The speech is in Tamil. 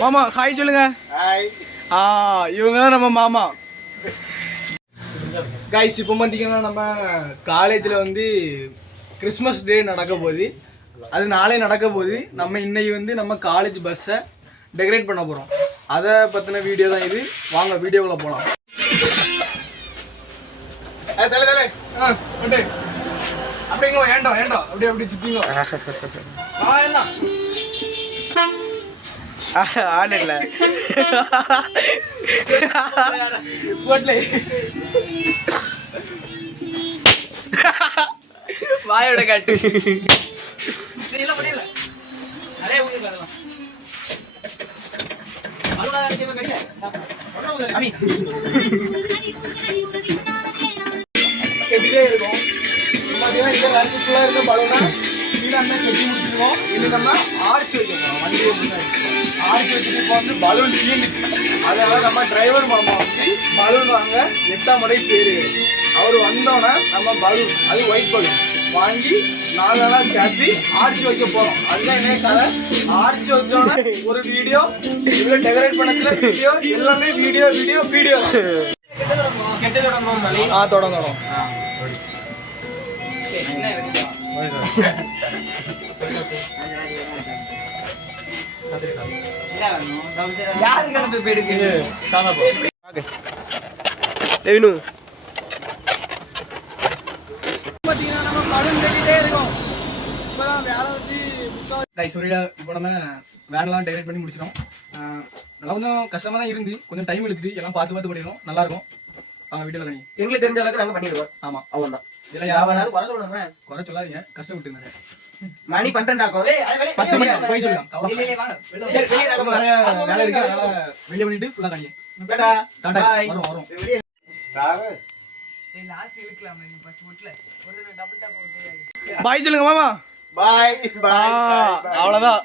மாமா ஹாய் சொல்லுங்க. ஹாய். இவங்க தான் நம்ம மாமா. கைஸ் இப்போ பார்த்தீங்கன்னா நம்ம காலேஜில் வந்து கிறிஸ்மஸ் டே நடக்க போகுது. அது நாளே நடக்க போகுது. நம்ம இன்னைக்கு வந்து நம்ம காலேஜ் பஸ்ஸை டெக்கரேட் பண்ண போகிறோம். அதை பற்றின வீடியோ தான் இது. வாங்க வீடியோக்குள்ள போகலாம். அப்படிங்க ஏண்டா ஏண்டா அப்படி அப்படி சுத்திங்க என்ன ஆள் இல்லை போட்லே வாயோட காட்டு கெட்டிலே இருக்கும். பார்த்தீங்கன்னா இந்த லைஃப் ஃபுல்லாக இருக்க பலூனா கீழே அந்த கெட்டி முடிச்சிருக்கோம். இது நம்ம ஆர்ச்சி வச்சுருக்கோம். வண்டியை முன்னாடி ஆர்ச்சி வச்சுட்டு இப்போ வந்து பலூன் தீண்டு. அதனால நம்ம டிரைவர் மாமா வந்து பலூன் வாங்க 8ஆம் முறை பேரு. அவர் வந்தோன்னே நம்ம பலூன் அது ஒயிட் பலூன் வாங்கி 4 நாளாக சேர்த்து ஆர்ச்சி வைக்க போகிறோம். அதுதான் என்ன கதை. ஆர்ச்சி வச்சோன்னா ஒரு வீடியோ, இவ்வளோ டெக்கரேட் பண்ணதுல வீடியோ, எல்லாமே வீடியோ வீடியோ வீடியோ தொடங்கணும். இப்போ நம்ம வேனெல்லாம் டெக்கரேட் பண்ணி முடிச்சிடும். நல்லா கொஞ்சம் கஷ்டமா தான் இருந்து கொஞ்சம் டைம் எடுத்துட்டு எல்லாம் பார்த்து பண்ணிடும். நல்லா இருக்கும். வீடியோல கணி எங்களுக்கு தெரிஞ்ச அளவுக்கு நாங்க பண்ணிடுவோம். ஆமா அவ்வளவுதான். இதெல்லாம் யாரும் குறை சொல்லாதீங்க. கஷ்டப்பட்டு நிறைய மணி 12 10 மணி போய் சொல்லலாம். நிறைய வேலை இருக்கு. அதனால வெளியே பண்ணிட்டு ஃபுல்லா கணியே வரும் வரும். பாய் சொல்லுங்க மாமா. பாய். அவ்வளவுதான்.